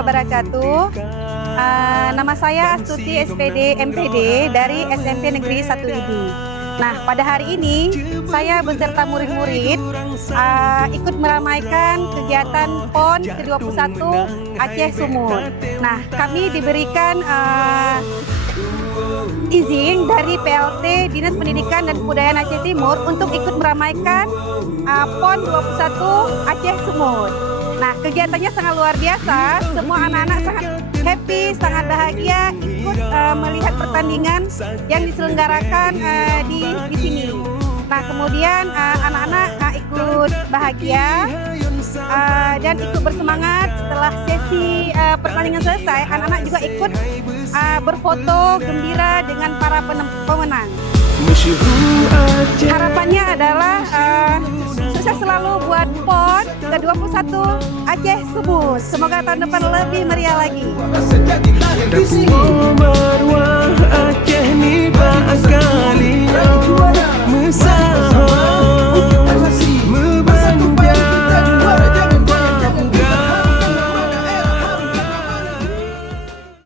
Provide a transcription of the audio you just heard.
wabarakatuh. Nama saya Astuti SPD MPD dari SMP Negeri 1 Idi. Nah, pada hari ini saya beserta murid-murid ikut meramaikan kegiatan PON ke-21 Aceh Sumut. Nah, kami diberikan izin dari PLT Dinas Pendidikan dan Kebudayaan Aceh Timur untuk ikut meramaikan PON 21 Aceh Sumut. Nah, kegiatannya sangat luar biasa. Semua anak-anak sangat happy, sangat bahagia ikut melihat pertandingan yang diselenggarakan di sini. Nah, kemudian anak-anak ikut bahagia dan ikut bersemangat. Setelah sesi pertandingan selesai, anak-anak juga ikut berfoto gembira dengan para pemenang. Harapannya adalah sukses selalu buat PON ke-21 Aceh Sumut. Semoga tahun depan lebih meriah lagi.